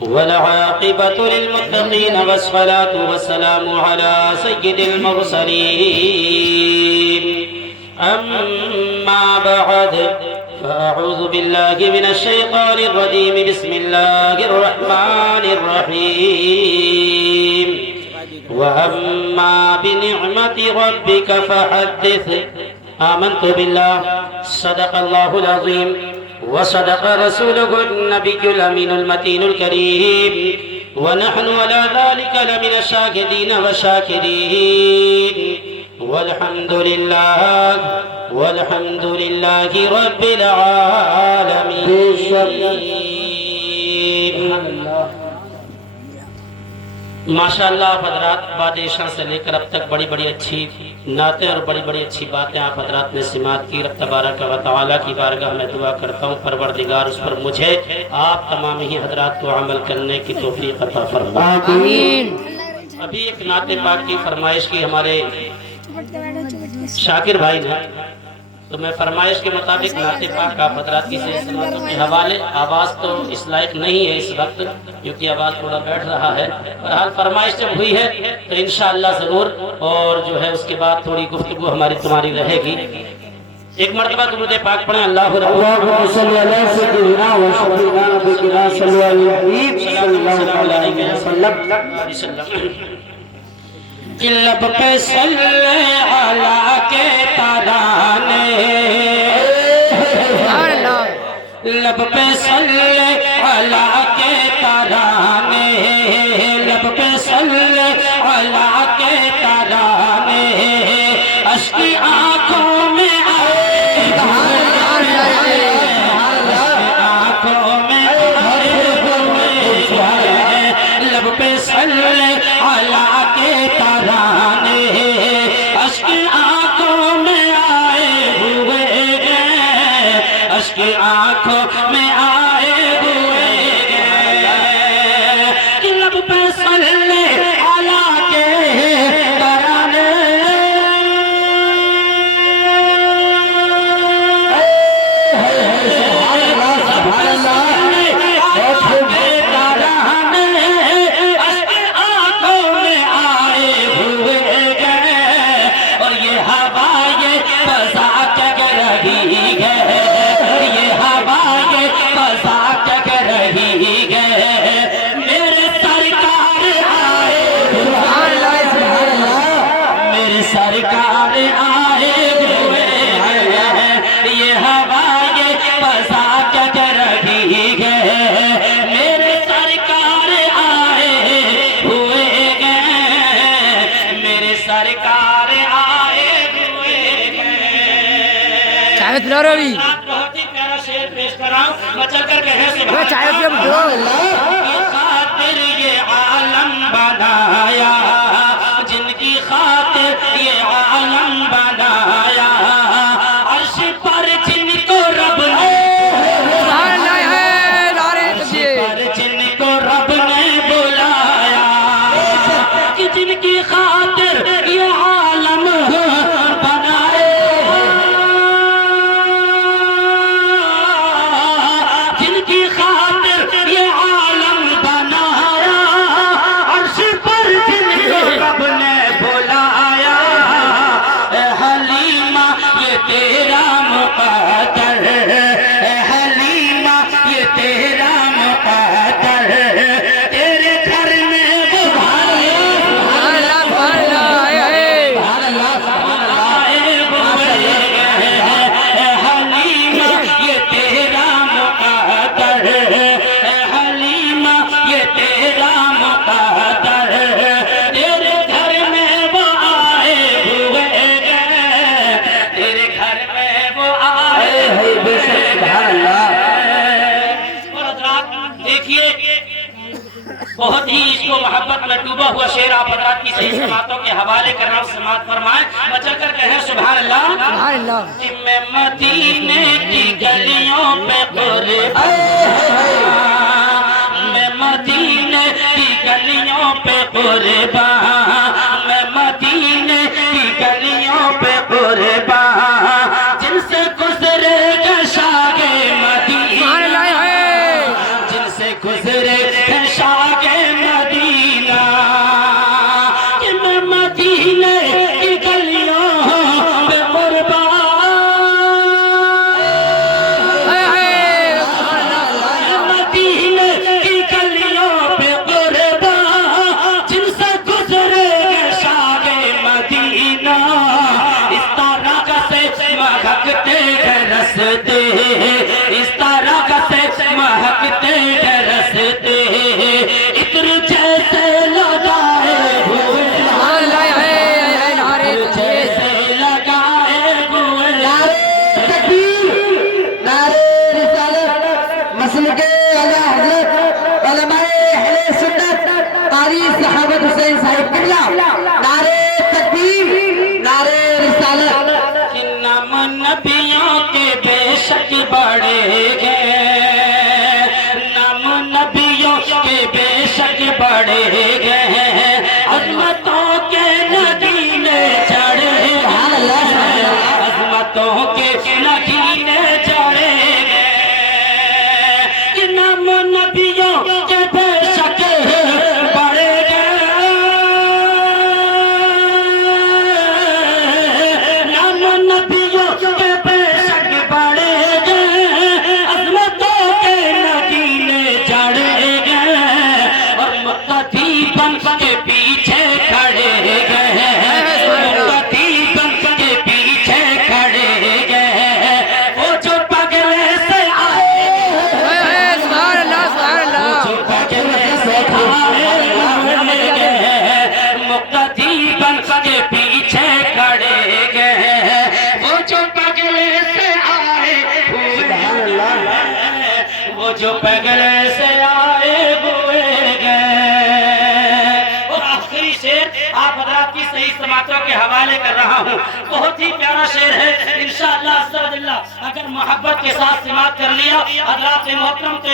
والعاقبة للمتقين والصلاة والسلام على سيد المرسلين أما بعد فأعوذ بالله من الشيطان الرجيم بسم الله الرحمن الرحيم وأما بنعمة ربك فحدث آمنت بالله صدق الله العظيم وصدق رسوله النبي الأمين المتين الكريم ونحن على ذلك لمن الشاهدين والشاكرين والحمد لله رب العالمين. ماشاءاللہ آپ حضرات بادشاہ سے لے کر اب تک بڑی بڑی اچھی نعتیں اور بڑی بڑی اچھی باتیں آپ حضرات نے سماعت کی. رب تبارک و تعالیٰ کی بارگاہ میں دعا کرتا ہوں پروردگار اس پر مجھے آپ تمام ہی حضرات کو عمل کرنے کی توفیق عطا فرمائے. آمین. ابھی ایک نعت پاک کی فرمائش کی ہمارے شاکر بھائی نے، تو میں فرمائش کے مطابق نعت پاک آپ حضرات کی سماعتوں کے حوالے. آواز تو اس لائق نہیں ہے اس وقت کیونکہ آواز تھوڑا بیٹھ رہا ہے، بہرحال فرمائش جب ہوئی ہے تو انشاءاللہ ضرور، اور جو ہے اس کے بعد تھوڑی گفتگو ہماری تمہاری رہے گی. ایک مرتبہ درود پاک پڑھیں. اللہم صلی علی سیدنا و شفیعنا نبینا صلی اللہ علیہ وسلم. لب پہ صلی علی کے ترانے، لب پہ صلی علی کے ترانے، لب پہ صلی علی کے ترانے، اشک آنکھوں میں آنکھوں میں لب پہ صلی علی کے ترانے، اشک آنکھوں میں آئے ہوئے گئے، اشک آنکھوں میں آئے ہوئے گئے. لب پہ صلی علی کے ترانے، سرکار آئے ہوئے ہیں، یہ ہوائیں فضا چک رہی ہے. میرے سرکار آئے ہوئے ہیں، میرے سرکار آئے ہوئے ہیں. بہت ہی پیارا شعر پیش کر رہا ہوں، بچل کر کہیں سبحان اللہ. کی خاطر یہ عالم بنایا، جن کی خاطر یہ عالم بنایا، عرش پر جن کو رب نے، عرش پر جن کو رب نے بلایا، کہ جن کی خاطر یہ عالم بنایا، جن کی خاطر یہ عالم بنایا، عرش پر جن کو رب نے بلایا. اے حلیمہ یہ تیرا مقدر، اے حلیمہ یہ تیرا مقدر، تیرے گھر میں وہ آئے ہوئے ہیں. اے حلیمہ یہ تیرا مقدر، اے حلیمہ یہ تیرا مقدر، تیرے گھر میں وہ آئے ہوئے ہیں، تیرے گھر میں وہ آئے ہوئے ہیں. اور حضرات دیکھیے، بہت ہی اس کو محبت میں ڈوبا ہوا شعر آپ حضرات کی صحیح سماعتوں کے حوالے کر رہا ہوں، سماعت فرمائیں. بچل کر کہیں سبحان اللہ. میں مدینے کی گلیوں پہ قربان، میں مدینے کی گلیوں پہ قربان، میں مدینے کی گلیوں پہ قربان، جن سے گزرے گا شاہ مدینہ. گزرے شاہ مدینہ کہ میں مدینے کی گلیوں پہ مدینے کی گلیوں پہ قربان جن سے گزرے شاہ مدینہ اس طرح سے مہکتے ہیں رستے اس طرح سے مہکتے ہیں رستے عطر جیسے لگائے ہوئے جیسے لگائے ہوئے نعرہ تکبیر، نعرہ رسالت، مسلک اعلی حضرت علماء اہل سنت قاری صحابت حسین صاحب قبلہ، نعرہ تکبیر، نعرہ رسالت۔ کہ نام نبیوں کے بے شک بڑھے گئے نام نبیوں کے بے شک بڑھے گئے عظمتوں کے نگینے چڑھے گئے عظمتوں کے نگینے چڑھے گئے کہ نام نبیوں کے بے شک بڑھے گئے نام نبیوں کے بے شک بڑھے گئے عظمتوں کے نگینے چڑھے گئے اور مقتدی بن کے پیچھے کھڑے گئے مقتدی بن کے پیچھے کھڑے گئے وہ جو پگلے سے آئے جو پگلے سے آئے گئے مقتدی بن کے پیچھے کھڑے گئے وہ جو پگلے سے آئے وہ جو پگلے سے آئے ہوئے گئے اور آخری شعر آپ حضرات کی صحیح سماعتوں کے حوالے کر رہا ہوں بہت ہی پیارا شعر ہے انشاءاللہ استغفراللہ اگر محبت کے ساتھ سماعت کر لیا حضرات محترم تو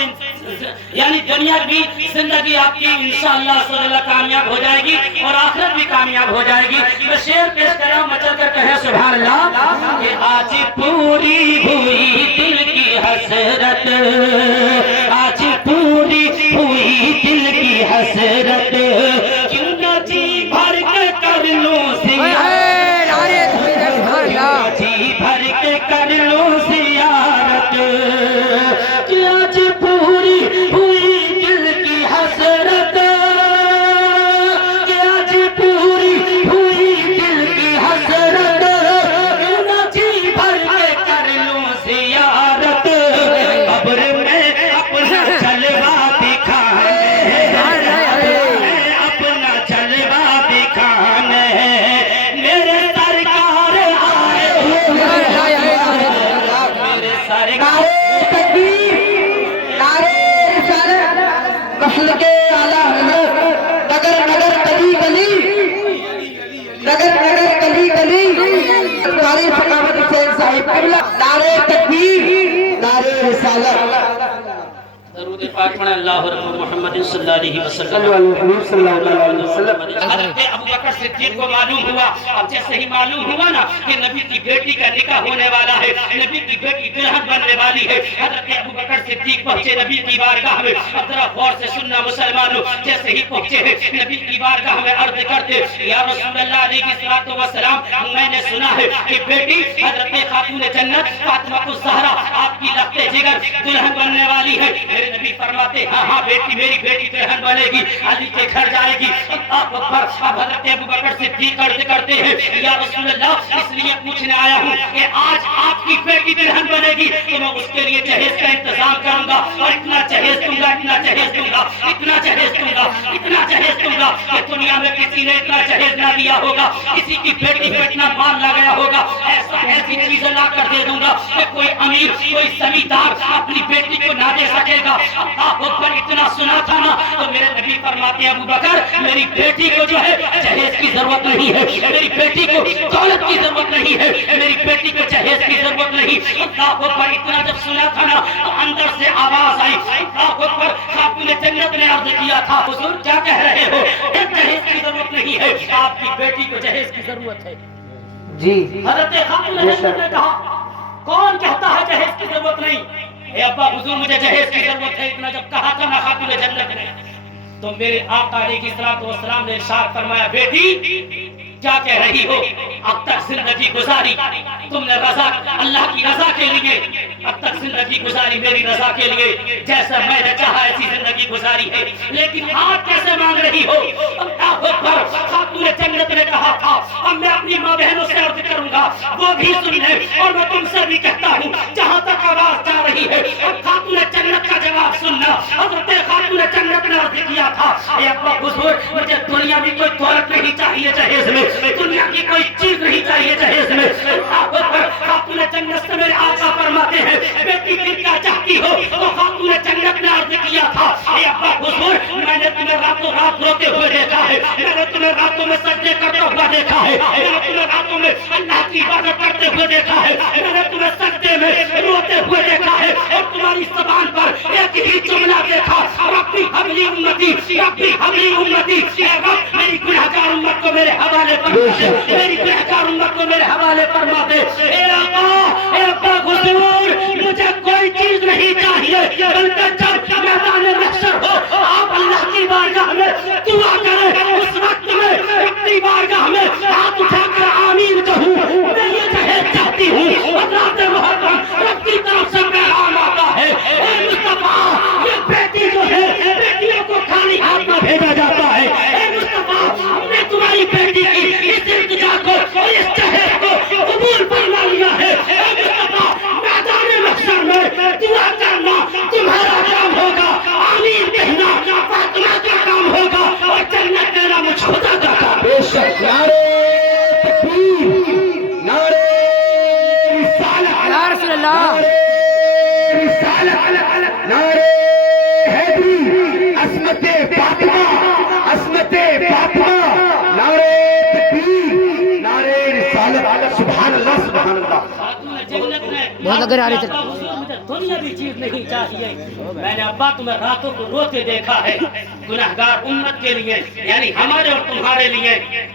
یعنی دنیا بھی زندگی آپ کی انشاءاللہ استغفراللہ کامیاب ہو جائے گی اور آخرت بھی کامیاب ہو جائے گی میں شعر پیش کر رہا ہوں مچل کر کہیں سبحان اللہ کہ آج پوری ہوئی دل کی حسرت آج پوری ہوئی دل کی حسرت کیوں نہ جی بھر کے کر لوں زیارت جی بھر کے کر لوں زیارت کہ آج پوری ہوئی دل کی حسرت کہ آج پوری ہوئی دل کی حسرت کیوں نہ جی بھر کے کر لوں زیارت قبر میں اپنا جلوہ دکھانے اپنا جلوہ دکھانے میرے سرکار آئے میرے سرکار نعرہ تکبیر، نعرہ رسالت، مسلک اعلی حضرت نگر نگر گلی گلی نگر نگر گلی گلی قاری ثقافت حسین صاحب قبلہ، نعرہ تکبیر، نعرہ رسالت۔ درود پاک پڑھیں اللہ رب محمد صلی اللہ علیہ وسلم حضرت ابو بکر صدیق کو معلوم ہوا اب جیسے ہی معلوم ہوا نا کہ نبی کی بیٹی کا نکاح ہونے والا ہے نبی کی بیٹی دلہن بننے والی ہے حضرت ابو بکر صدیق پہنچے نبی کی بارگاہ میں اب ذرا غور سے سننا مسلمانوں جیسے ہی پہنچے ہیں نبی کی بارگاہ میں عرض کرتے یا رسول اللہ علیہ السلام میں نے سنا ہے کہ بیٹی حضرت خاتون جنت فاطمہ الزہرا آپ کی لخت جگر دلہن بننے والی ہے میرے نبی فرماتے ہاں ہاں بیٹی میری بیٹی دلہن بنے گی علی کے گھر جائے گی اللہ اکبر اب حضرت ابو بکر صدیق عرض کرتے ہیں یا رسول اللہ اس لیے پوچھنے آیا ہوں کہ آج آپ کی بیٹی دلہن بنے گی تو میں اس کے لیے جہیز کا انتظام کروں گا اور اتنا جہیز دوں گا اتنا جہیز دوں گا اتنا جہیز دوں گا اتنا جہیز دوں گا کہ دنیا میں کسی نے اتنا جہیز نہ دیا ہوگا کسی کی بیٹی کو اتنا مال لگایا ہوگا ایسی چیزیں لا کر دے دوں گا کہ کوئی امیر کوئی زمیندار اپنی بیٹی کو نہ دے سکے گا اللہ اکبر اتنا سنا تھا نا تو میرے نبی فرماتے ہیں ابو بکر میری بیٹی کو جو ہے جہیز کی ضرورت نہیں ہے میری بیٹی کو دولت کی ضرورت نہیں ہے میری بیٹی کو جہیز کی ضرورت نہیں اللہ اکبر اتنا جب سنا تھا نا تو اندر سے آواز آئی اللہ اکبر خاتون جنت نے عرض کیا تھا حضور کیا کہہ رہے ہو جہیز کی ضرورت نہیں ہے آپ کی بیٹی کو جہیز کی ضرورت ہے جی حضرت خاتون جنت نے کہا کون کہتا ہے جہیز کی ضرورت نہیں اے ابا حضور مجھے جہیز کی ضرورت ہے، اتنا جب کہا تھا نا خاتون جنت نے، تو میرے آقا علیہ الصلوۃ والسلام نے ارشاد فرمایا بیٹی کیا کہہ رہی ہو، اب تک زندگی گزاری تم نے رضا اللہ کی رضا کے لیے، اب تک زندگی گزاری میری رضا کے لیے، جیسا میں نے چاہا ایسی زندگی گزاری ہے، لیکن آپ کیسے مانگ رہی ہو؟ اللہ اکبر، خاتون جنت نے کہا تھا اب میں اپنی ماں بہنوں سے عرض کروں گا وہ بھی سن لیں، اور میں تم سے بھی کہتا ہوں جہاں تک آواز جا رہی ہے اب خاتون جنت کا جواب سننا۔ حضرت خاتون جنت نے عرض کیا تھا اے ابا حضور مجھے دنیا میں کوئی دولت نہیں چاہیے جہیز میں، دنیا کی کوئی چیز نہیں چاہیے جہیز میں۔ خاتون جنت سے میرے آقا فرماتے ہیں بیٹی پھر کیا چاہتی ہو؟ تو خاتون جنت نے عرض کیا تھا اے ابا حضور میں نے تمہیں راتوں رات روتے ہوئے دیکھا ہے، میں نے تمہیں راتوں میں سجدے کرتا ہوا دیکھا ہے، میں نے تمہیں راتوں میں اللہ کی عبادت کرتے ہوئے دیکھا ہے، میں نے تمہیں سجدے میں روتے ہوئے دیکھا ہے، اور تمہاری زبان پر ایک ہی جملہ دیکھا ربی حبلی امتی، ربی حبلی امتی، اے رب میری گنہگار امت کو میرے حوالے فرما دے، میری گنہگار امت کو میرے حوالے فرما دے۔ اے آقا اے ابا حضور مجھے کوئی چیز نہیں چاہیے، بلکہ جب میدان محشر ہو آپ اللہ کی بارگاہ میں دعا کریں، اس وقت میں اپنی بارگاہ میں ہاتھ اٹھا کر آمین کہوں، میں یہ جہیز چاہتی ہوں۔ حضرات محترم رب کی طرف سے پیغام آتا ہے اے مصطفیٰ یہ بیٹی جو ہے بیٹیوں کو خالی ہاتھ نہ بھیجا جاتا ہے، اے مصطفیٰ ہم نے تمہاری بیٹی کی اس التجا کو اور اس جہیز کو قبول فرما لیا ہے، اے مصطفیٰ میدان محشر میں دعا کرنا تمہارا کام ہوگا، آمین کہنا فاطمہ کا کام ہوگا، اور جنت دینا مجھ خدا کا کام۔ بے شک نعرے تکبیر، نعرے رسالت، یا رسول اللہ، نعرے رسالت، نعرے حیدری، عصمت فاطمہ، عصمت فاطمہ، نعرے تکبیر، نعرے رسالت، سبحان اللہ سبحان اللہ۔ بہت اگر آ رہے تھے مجھے دنیا بھی چیز نہیں چاہیے، میں نے ابا تمہیں راتوں کو روتے دیکھا ہے گناہگار امت کے لیے، یعنی ہمارے اور تمہارے لیے۔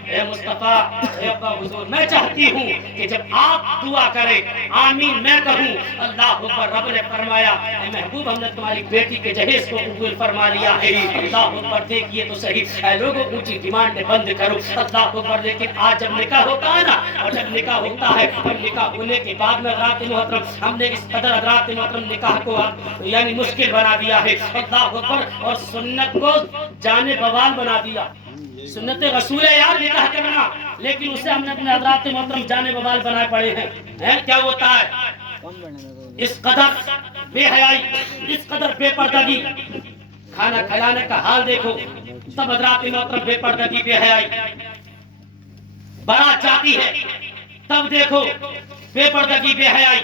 اے مصطفیٰ اے ابا حضور میں چاہتی ہوں کہ جب آپ دعا کریں آمین میں کہوں اللہ اکبر، رب نے فرمایا اے محبوب ہم نے تمہاری بیٹی کے جہیز کو قبول فرما لیا ہے، اللہ اکبر دیکھیے تو صحیح، اے لوگوں اونچی ڈیمانڈ بند کرو، اللہ اکبر۔ لیکن آج جب نکاح ہوتا ہے نا، اور جب نکاح ہوتا ہے اور نکاح ہونے کے بعد میں رات محترم ہم نے اس قدر رات محترم نکاح کو یعنی مشکل بنا دیا ہے، اللہ اکبر، اور سنت کو جانے بوال بنا دیا۔ سنت رسول ہے یار نکاح کرنا، لیکن اسے ہم نے اپنے حضرات محترم جانے بوال بنائے پڑے ہیں۔ کیا ہوتا ہے اس قدر بے حیائی، اس قدر بے پردگی، کھانا کھلانے کا حال دیکھو، سب حضرات محترم بے پردگی بے حیائی، بارات جاتی ہے تب دیکھو بے پردگی بے حیائی،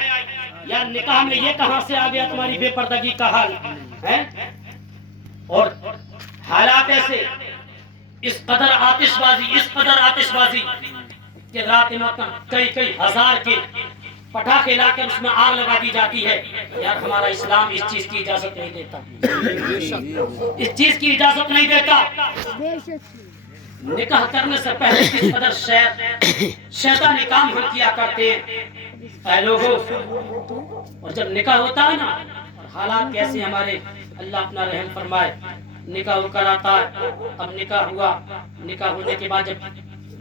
یار نکاح میں یہ کہاں سے آ گیا تمہاری بے پردگی کا حال ہے؟ اور حالات ایسے اس قدر آتش بازی کہ رات میں کئی ہزار کے پٹاخے لا کے اس میں آگ لگا دی جاتی ہے۔ یار ہمارا اسلام اس چیز کی اجازت نہیں دیتا، اس چیز کی اجازت نہیں دیتا۔ نکاح کرنے سے پہلے کس قدر شیطانی کام ہم کیا کرتے ہیں اے لوگوں، اور جب نکاح ہوتا ہے نا حالات کیسے ہمارے، اللہ اپنا رحم فرمائے۔ نکاح ہو کر آتا ہے، اب نکاح ہوا، نکاح ہونے کے بعد جب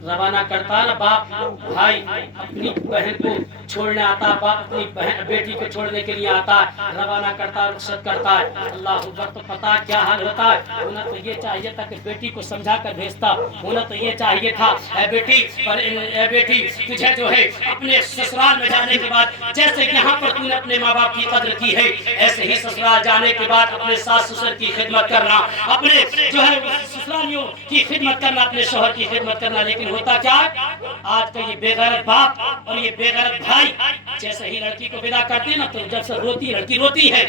روانہ کرتا ہے نا باپ بھائی اپنی بہن کو چھوڑنے آتا ہے، باپ اپنی بہن بیٹی کو چھوڑنے کے لیے آتا ہے، روانہ کرتا ہے، رخصت کرتا ہے، اللہ اکبر، تو پتا کیا حال ہوتا ہے؟ ہونا تو یہ چاہیے تھا کہ بیٹی کو سمجھا کر بھیجتا، ہونا تو یہ چاہیے تھا اے بیٹی تجھے جو ہے اپنے سسرال میں جانے کے بعد جیسے یہاں پر تو نے اپنے ماں باپ کی قدر کی ہے، ایسے ہی سسرال جانے کے بعد اپنے ساس سسر کی خدمت کرنا، اپنے جو ہے سسرالیوں کی خدمت کرنا، اپنے شوہر کی خدمت کرنا۔ لیکن ہوتا کیا ہے آج کا یہ بے غیرت باپ اور یہ بے غیرت بھائی جیسے ہی لڑکی کو ودا کرتے ہیں نا تو جب سے لڑکی روتی ہے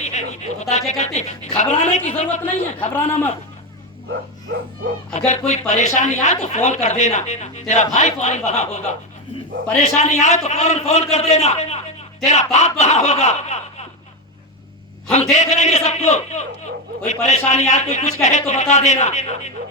تو پتا کیا کہتے ہیں؟ گھبرانے کی ضرورت نہیں ہے، گھبرانا مت، اگر کوئی پریشانی آئے تو فون کر دینا، تیرا بھائی فوراً وہاں ہوگا، پریشانی آئے تو فوراً فون کر دینا، تیرا باپ وہاں ہوگا، ہم دیکھ لیں گے سب کو، کوئی پریشانی آئے کوئی کچھ کہے تو بتا دینا۔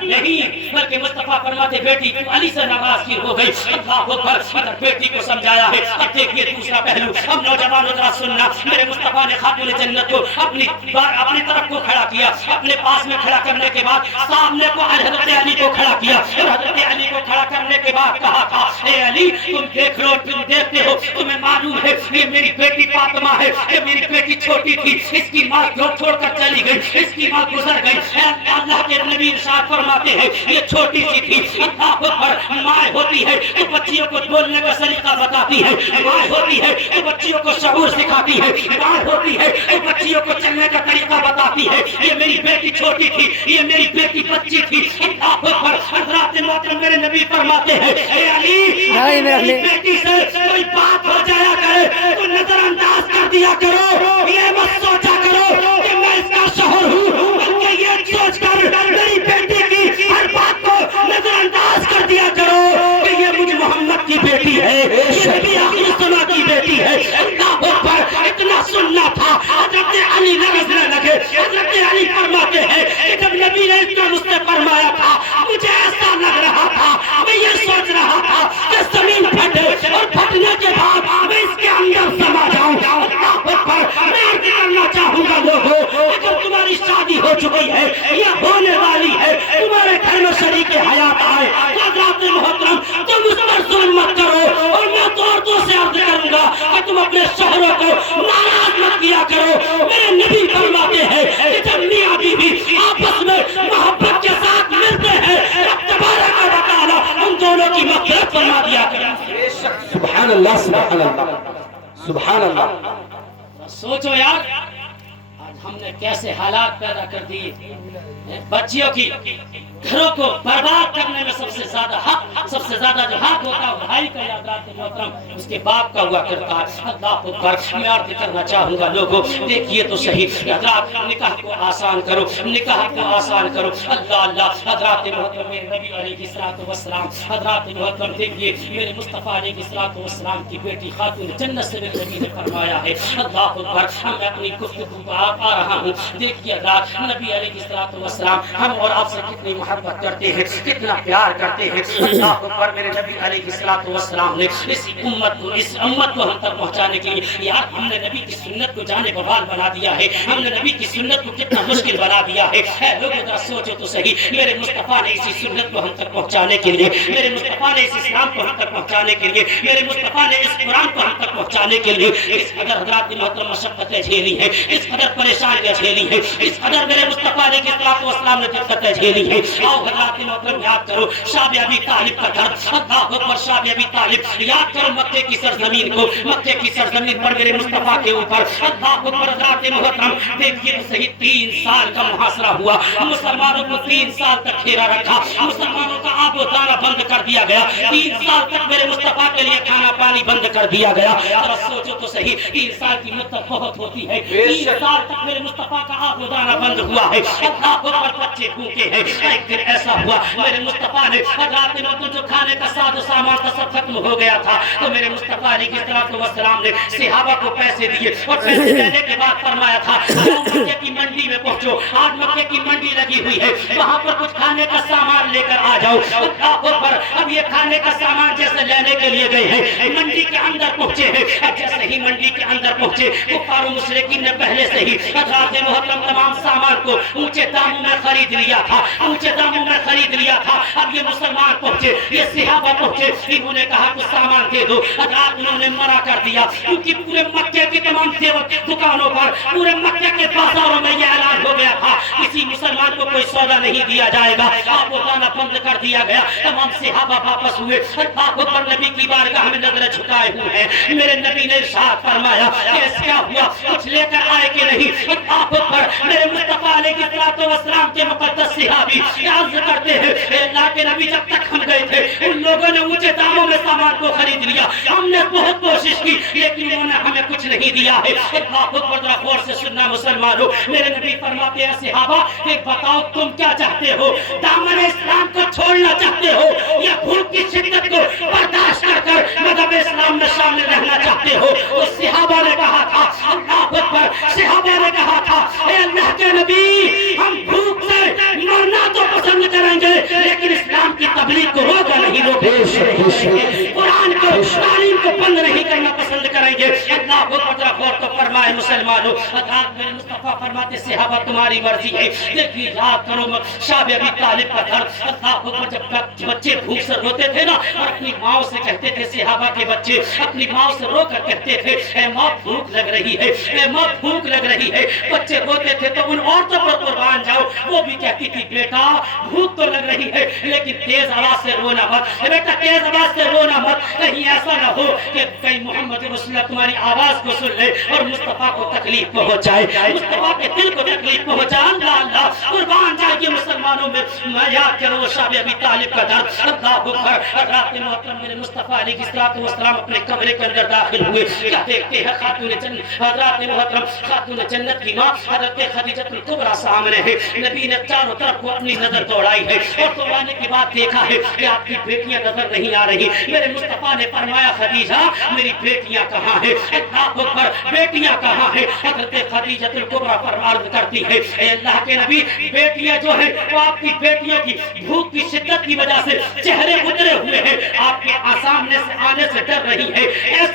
دیا نہیں، بلکہ مصطفیٰ فرماتے بیٹی تو علی سے ناراضگی ہو گئی، اللہ اکبر، ادھر بیٹی کو سمجھایا ہے۔ اب دیکھیے دوسرا پہلو، اب نوجوانوں ذرا سننا، میرے مصطفیٰ نے خاتون جنت کو اپنی طرف کو کھڑا کیا، اپنے پاس میں کھڑا کرنے کے بعد سامنے کو حضرت علی کو کھڑا کیا، اور حضرت علی کو کھڑا کرنے کے بعد کہا تھا اے علی تم دیکھ لو، تم دیکھتے ہو، تمہیں معلوم ہے یہ میری بیٹی فاطمہ ہے، یہ میری بیٹی چھوٹی تھی، اس کی ماں چھوڑ کر چلی گئی، اس کی ماں گزر گئی، اللہ کے نبی ارشاد فرماتے ہیں یہ چھوٹی سی تھی، اللہ اکبر، ماں ہوتی ہے تو بچیوں کو بولنے کا سلیقہ بتاتی ہے، ماں ہوتی ہے تو بچیوں کو شعور سکھاتی ہے، ماں ہوتی ہے تو بچیوں کو چلنے کا طریقہ بتاتی ہے، یہ میری بیٹی چھوٹی تھی، یہ میری بیٹی بچی تھی، اللہ اکبر، حضرات محترم میرے نبی فرماتے ہیں اے علی میری بیٹی سے کوئی بات ہو جایا کرے تو نظر انداز کر دیا کرو، یہ مت سوچا کرو کہ میں اس کا شوہر ہوں، بلکہ یہ سوچ کر میری بیٹی کی ہر بات کو نظر انداز کر دیا کرو کہ یہ مجھ محمد کی بیٹی ہے، یہ نبی آخر الزماں کی بیٹی ہے، اللہ اکبر، اتنا سننا تھا۔ حضرت علی نہ لگے، حضرت علی فرماتے ہیں کہ جب نبی نے اتنا مجھ سے فرمایا تھا مجھے ایسا لگ رہا تھا، میں یہ سوچ رہا تھا کہ زمین پھٹے اور پھٹنے کے بعد میں اس کے اندر سما جاؤں، اللہ اکبر، میں عرض کرنا چاہوں گا لوگوں اگر تمہاری شادی ہو چکی ہے یا ہونے والی ہے، تمہارے گھر میں شریک حیات آئے، حضرات محترم تم اس پر ظلم مت کرو، اور میں عورتوں سے عرض کروں گا کہ تم اپنے شوہروں کو ناراض مت کیا کرو۔ میرے نبی فرماتے ہیں کہ جب میاں بیوی آپس میں محبت کے ساتھ ملتے ہیں رب تبارک و تعالیٰ ان دونوں کی مغفرت فرما دیا کرے۔ سبحان اللہ، سبحان اللہ، سبحان اللہ۔ سوچو یار آج ہم نے کیسے حالات پیدا کر دیے، بچیوں کی گھروں کو برباد کرنے میں سب سے زیادہ جو حق ہوتا ہے بھائی کا، یاد رکھتے محترم اس کے باپ کا ہوا کرتا ہے۔ اللہ اکبر، میں عرض کرنا چاہوں گا لوگوں دیکھیے تو صحیح، حضرات نکاح کو آسان کرو، نکاح کو آسان کرو، اللہ اللہ۔ حضرات محترم میرے نبی علیہ الصلوۃ والسلام، حضرات محترم دیکھیے میرے مصطفیٰ علیہ الصلوۃ والسلام کی بیٹی خاتون جنت سے میرے نبی نے فرمایا ہے، اللہ اکبر، میں اپنی گفتگو پر آ رہا ہوں۔ دیکھیے حضرات نبی علیہ الصلوۃ والسلام ہم اور آپ سے کتنی محبت کرتے ہیں، کتنا پیار کرتے ہیں، اللہ اکبر۔ میرے نبی علیہ الصلوۃ والسلام نے اس امت کو ہم تک پہنچانے کے لیے، یار ہم نے نبی کی سنت کو جانے بحال بنا دیا ہے، ہم نے نبی کی سنت کو کتنا مشکل بنا دیا ہے۔ لوگوں ذرا سوچو تو صحیح، میرے مصطفیٰ نے اسی سنت کو ہم تک پہنچانے کے لیے، میرے مصطفیٰ نے اس اسلام کو ہم تک پہنچانے کے لیے، میرے مصطفیٰ نے اس قرآن کو ہم تک پہنچانے کے لیے اس قدر حضرات محترم مشقتیں جھیلی ہیں، اس قدر پریشانیاں جھیلی ہیں، اس قدر میرے مصطفیٰ علیہ الصلوۃ والسلام نے دقتیں جھیلی ہیں۔ آؤ حضرات محترم یاد کرو شاہ ابی طالب کا گھر، اللہ اکبر، شاہ ابی طالب، یاد کرو مکے کی سرزمین کو، مکے کی سرزمین پر میرے مصطفیٰ کے اوپر، اللہ اکبر، حضرات محترم دیکھیے تو صحیح 3 سال کا محاصرہ ہوا، مسلمانوں کو 3 سال تک گھیرا رکھا، مسلمانوں کا آب و دانہ بند کر دیا گیا، 3 سال تک میرے مصطفیٰ کے لیے کھانا پانی بند کر دیا گیا۔ ذرا سوچو تو صحیح 3 سال کی مدت بہت ہوتی ہے، 3 سال تک میرے مصطفیٰ کا آب و دانہ بند ہوا ہے، اللہ اکبر، بچے بھوکے ہیں۔ ایک دن ایسا ہوا میرے مصطفیٰ نے حضرات محترم جو کھانے کا ساز و سامان کا سب ختم ہو گیا تھا، تو میرے مصطفیٰ علیہ الصلوۃ والسلام نے صحابہ کو پیسے دیے، اور پیسے دینے کے بعد فرمایا تھا مکے کی منڈی میں پہنچو، آج مکے کی منڈی لگی ہوئی ہے، وہاں پر کچھ کھانے کا سامان لے کر آ جاؤ۔ اللہ اکبر، اب یہ کھانے کا سامان جیسے لینے کے لیے گئے ہیں، منڈی کے اندر پہنچے ہیں، جیسے ہی منڈی کے اندر پہنچے کفار و مشرکین نے پہلے سے ہی حضرات محترم تمام سامان کو اونچے داموں میں خرید لیا تھا، اونچے داموں میں خرید لیا تھا۔ اب یہ مسلمان پہنچے، یہ صحابہ پہنچے، انہوں نے کہا کچھ سامان دے دو، حضرات انہوں نے منع کر دیا، کیونکہ پورے مکے کی تمام دکانوں پر، پورے مکے کے بازاروں میں یہ اعلان ہو گیا تھا کسی مسلمان کو کوئی سودا نہیں دیا جائے گا، آپ وہ دانا بند کر دیا گیا۔ تمام صحابہ واپس ہوئے، اللہ اکبر، نبی کی بارگاہ میں نظریں جھکائے ہوئے ہیں۔ میرے نبی نے ارشاد فرمایا کہ کیا ہوا، کچھ لے کر آئے کہ نہیں؟ اللہ اکبر، میرے مصطفیٰ علیہ الصلوۃ والسلام کے مقدس صحابی عرض کرتے ہیں اللہ کے نبی جب تک ہم گئے تھے ان لوگوں نے اونچے داموں میں سامان کو خرید لیا، ہم نے بہت کوشش کی لیکن انہوں نے ہمیں کچھ نہیں دیا ہے۔ اللہ اکبر، ذرا غور سے سننا مسلمانوں، میرے نبی فرماتے ہیں صحابہ کہ بتاؤ تم کیا چاہتے ہو، دامن اسلام کو چھوڑنا چاہتے ہو یا بھوک کی شدت کو برداشت کر مذہب اسلام میں شامل رہنا چاہتے ہو؟ اس صحابہ نے کہا تھا، اللہ اکبر، صحابہ نے کہا تھا اے اللہ کے نبی ہم بھوک سے مرنا تو پسند کریں گے تبلیغ کو روکا نہیں، قرآن کو تعلیم کو بند نہیں کرنا پسند کریں گے۔ اللہ کو پتہ غور تو فرمائے مسلمانوں، حضرات میرے مصطفیٰ فرماتے صحابہ تمہاری مرضی ہے، دیکھیے یاد کرو شاب ابی طالب کا درد، اللہ کو جب بچے بھوک سے روتے تھے نا اور اپنی ماں سے کہتے تھے، صحابہ کے بچے اپنی ماں سے رو کر کہتے تھے اے ماں بھوک لگ رہی ہے، اے ماں بھوک لگ رہی ہے، بچے روتے تھے تو ان عورتوں پر قربان جاؤ، وہ بھی کہتی تھی بیٹا بھوک تو لگ رہی ہے لیکن تیز آواز سے رونا مت، بیٹا تیز آواز سے رونا مت، کہیں ایسا نہ ہو کہ کہیں محمد رسول اللہ تمہاری آواز کو سن لے اور مصطفیٰ کو تکلیف پہنچائے، مصطفیٰ کے دل کو تکلیف پہنچائے۔ اللہ اللہ قربان جائے مسلمانوں میں یاد کرو شاب ابی طالب کا درد۔ اللہ اکبر، حضرات محترم میرے مصطفیٰ علیہ السلام اپنے کمرے کے اندر داخل ہوئے، کیا دیکھتے ہیں خاتون جنت، حضرات محترم خاتون جنت کی ماں حضرت خدیجہ الکبریٰ سامنے ہے، نبی نے چاروں طرف کو اپنی نظر دوڑائی ہے اور دوڑانے کے بعد دیکھا ہے کہ آپ کی بیٹیاں نظر نہیں آ رہی، میرے مصطفیٰ نے فرمایا خدیجہ میری بیٹیاں کہاں ہیں؟ اللہ اکبر، بیٹیاں کہاں ہیں؟ حضرت خدیجہ الکبریٰ فرمایا کرتی ہے اے اللہ کے نبی بیٹیاں جو ہیں وہ آپ کی بیٹیوں کی بھوک کی شدت کی وجہ سے چہرے اترے ہوئے ہیں، آپ کے سامنے سے آنے سے ڈر رہی ہے،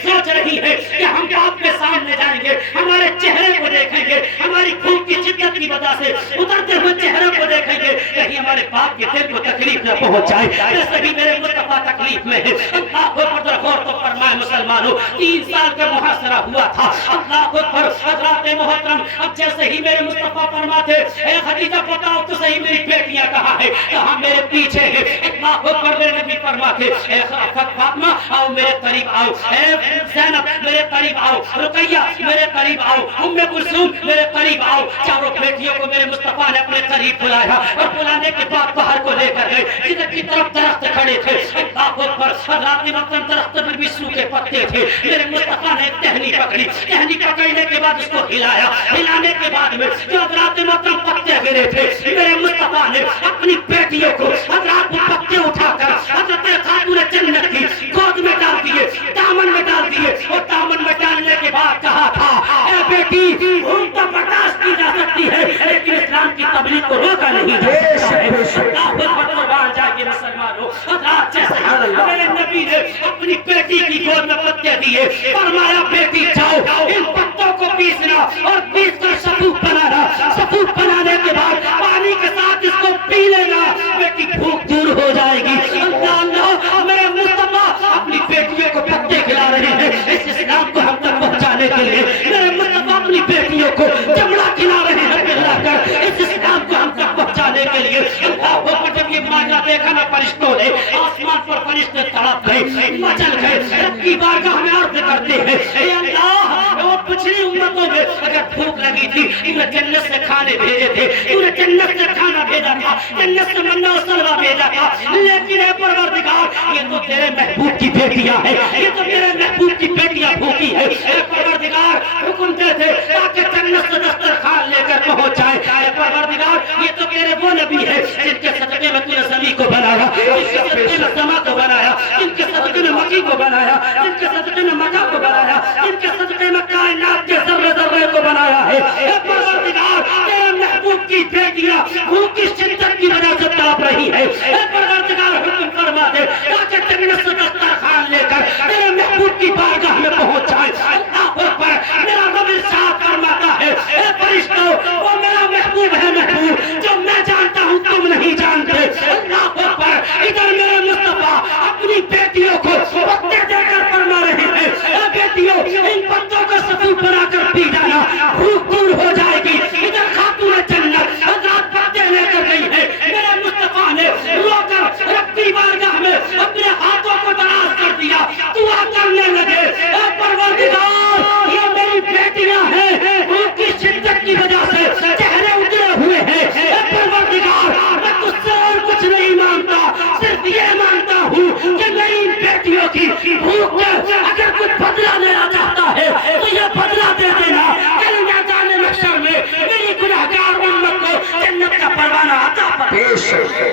سوچ رہی ہے کہ ہم آپ کے سامنے جائیں گے ہمارے چہرے کو دیکھیں گے، ہماری بھوک کی شدت کی وجہ سے اترتے ہوئے چہرے کو دیکھیں گے، کہیں ہمارے باپ کے دل کو تکلیف نہ پہنچائے، ایسے بھی میرے مصطفیٰ تکلیف میں ہے۔ اللہ اکبر، غور تو فرمائے مسلمانوں 3 سال کا محاصرہ ہوا تھا، اللہ اکبر، حضرات محترم اب جیسے ہی میرے مصطفیٰ فرماتے اے خدیجہ بتاؤ تو صحیح میری بیٹیاں کہاں ہیں؟ کہاں میرے پیچھے ہے، اللہ اکبر، میرے نبی فرماتے اے فاطمہ آؤ میرے قریب آؤ، اے زینب میرے قریب آؤ، رقیہ میرے قریب آؤ، ام کلثوم میرے قریب آؤ، چاروں بیٹیوں کو میرے مصطفیٰ نے اپنے قریب بلایا اور بلانے کے بعد باہر کو لے کر گئے، جدھر کی طرف درخت کھڑے تھے، اللہ اکبر، حضرات محترم درخت پر بھی سوکھے پتے تھے، میرے مصطفیٰ نے ٹہنی پکڑی، ٹہنی پکڑنے کے بعد اس کو ہلایا، ہلانے کے بعد میں جو حضرات محترم پتے گرے تھے میرے مصطفیٰ نے اپنی بیٹیوں کو حضرات پتے اٹھا کر حضرت خاتون جنت کی گود میں ڈال دیے، دامن میں ڈال دیے اور دامن میں ڈالنے کے بعد کہا تھا اے بیٹی بھوک تو برداشت کی جا سکتی ہے لیکن اسلام کی تبلیغ کو روکا نہیں جا سکتا ہے۔ اللہ پر قربان جائے مسلمانوں، حضرات جیسے میرے نبی نے اپنی بیٹی کی گود میں پتے دیے، فرمایا بیٹی جاؤ ان پتوں کو پیسنا اور پیس کر سبوت بنانا، سبوت بنانے کے بعد پانی کے ساتھ اس کو پی لینا، بیٹی بھوک دور ہو جائے گی۔ اللہ اللہ، میرے مصطفیٰ اپنی بیٹیوں کو پتے کھلا رہے ہیں اس اسلام کو ہم تک پہنچانے کے لیے، میرے مصطفیٰ اپنی بیٹیوں کو چمڑا کھلا رہے ہیں پلا کر اس اسلام کو ہم تک پہنچانے کے لیے۔ اللہ کو جب یہ ماجرا دیکھا نا فرشتوں نے، آسمان پر فرشتے تڑپ گئے، مچل گئے، رب کی بارگاہ میں عرض کرتے ہیں اے اللہ اور پچھلی امتوں میں اگر بھوک لگی تھی تو نے جنت سے کھانے بھیجے تھے، تو نے جنت سے کھانا بھیجا تھا، جنت سے منہ و سلوہ بھیجا تھا، لیکن اے پروردگار یہ تو تیرے محبوب کی بیٹیاں ہیں، یہ تو تیرے محبوب کی بیٹیاں بھوکی ہیں، اے پروردگار حکم دے دے تاکہ جنت سے دسترخوان لے کر پہنچائے، اے پروردگار یہ تو تیرے وہ نبی ہے جن کے صدقے میں تو نے زمین کو بنایا، جن کے صدقے میں سما کو بنایا، جن کے صدقے میں مکی کو بنایا، جن کے صدقے میں مکہ کو بنایا، جن کے صدقے میں کائنات کے ذرے ذرے کو بنایا ہے، اے پروردگار تیرے محبوب کی بیٹیاں بھوک کی شدت کی وجہ سے تڑپ رہی ہے، اے پروردگار حکم فرما دے تاکہ جنت سے دسترخوان لے کر تیرے محبوب کی بارگاہ میں پہنچائے۔ اللہ اکبر، میرا رب ارشاد فرماتا ہے اے فرشتوں وہ میرا محبوب ہے، محبوب جو میں جانتا ہوں تم نہیں جانتے۔ اللہ اکبر، ادھر میرے مصطفیٰ اپنی بیٹیوں کو پتے دے کر فرما رہے ہیں اے بیٹیوں ان پتوں کو سبوت بنا کر پی جانا، بھوک دور ہو جائے گی۔ ادھر خاتون جنت حضرات پتے لے کر گئی ہے، میرے مصطفیٰ نے رو کر رب کی بارگاہ میں اپنے ہاتھوں کو دراز کر دیا، دعا کرنے لگے اے پروردگار یہ میری بیٹیاں ہیں، بھوک کی شدت کی وجہ سے چہرے اترے ہوئے ہیں، اے پروردگار میں تجھ سے اور کچھ نہیں مانگتا، صرف یہ مانگتا ہوں کہ میری بیٹیوں کی بھوک کا اگر کچھ بدلہ لینا چاہتا ہے تو یہ بدلہ دے دینا، کل میدان محشر میں میری گناہگار امت کو جنت کا پروانہ عطا فرما۔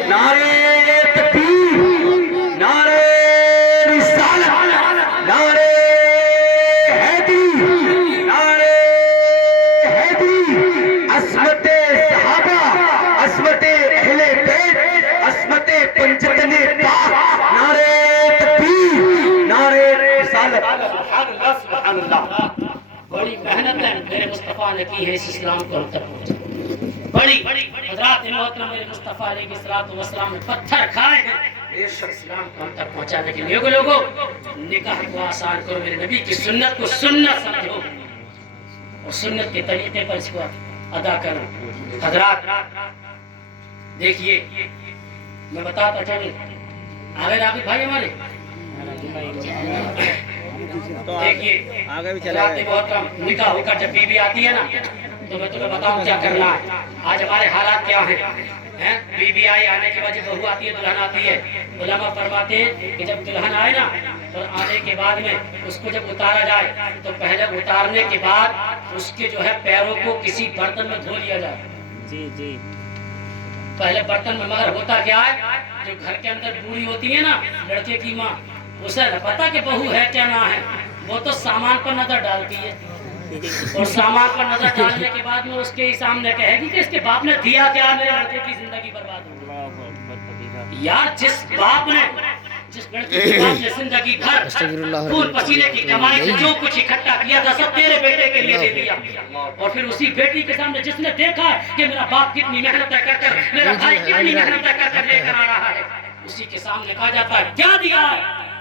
نعرہ تکبیر، نعرہ رسالت، نعرہ حیدری، نعرہ حیدری، عصمت صحابہ، عصمت اہل بیت، عصمت پنجتن پاک کی ہے اس اسلام کو ہم تک پہنچا بڑی حضرات محترم میرے مصطفیٰ علیہ الصلوۃ والسلام نے پتھر کھائے ہیں بے شک اسلام کو ہم تک پہنچانے کے لیے لوگوں نکاح کو آسان کرو میرے نبی کی سنت کو سنت سمجھو اور سنت کے طریقے پر اس کو ادا کرو حضرات دیکھیے میں بتاتا چلوں آگے راغب بھائی ہمارے دیکھیے حضرات محترم نکاح ہو کر جب بیوی آتی ہے نا تو میں تمہیں بتاؤں کیا کرنا ہے آج ہمارے حالات کیا ہیں بیوی آئی آنے کے بعد جب بہو آتی ہے دلہن آتی ہے علماء فرماتے ہیں کہ جب دلہن آئے نا اور آنے کے بعد میں اس کو جب اتارا جائے تو پہلے اتارنے کے بعد اس کے جو ہے پیروں کو کسی برتن میں دھو لیا جائے پہلے برتن میں مگر ہوتا کیا ہے جو گھر کے اندر بوڑھی ہوتی ہے نا لڑکے کی ماں اسے نہ پتا کہ بہو ہے کیا نہ ہے وہ تو سامان پر نظر ڈالتی ہے اور سامان پر نظر ڈالنے کے بعد میں اس کے سامنے کہے گی کہ اس کے باپ نے دیا کیا میرے لڑکے کی زندگی برباد ہو یار جس باپ نے جس لڑکی کے باپ نے زندگی بھر خون پسینے کی کمائی سے جو کچھ اکٹھا کیا تھا سب تیرے بیٹے کے لیے دے دیا اور پھر اسی بیٹی کے سامنے جس نے دیکھا ہے کہ میرا باپ کتنی محنت کر کر میرا بھائی کتنی محنت کر کر لے کر آ رہا ہے اسی کے سامنے کہا جاتا ہے کیا دیا ہے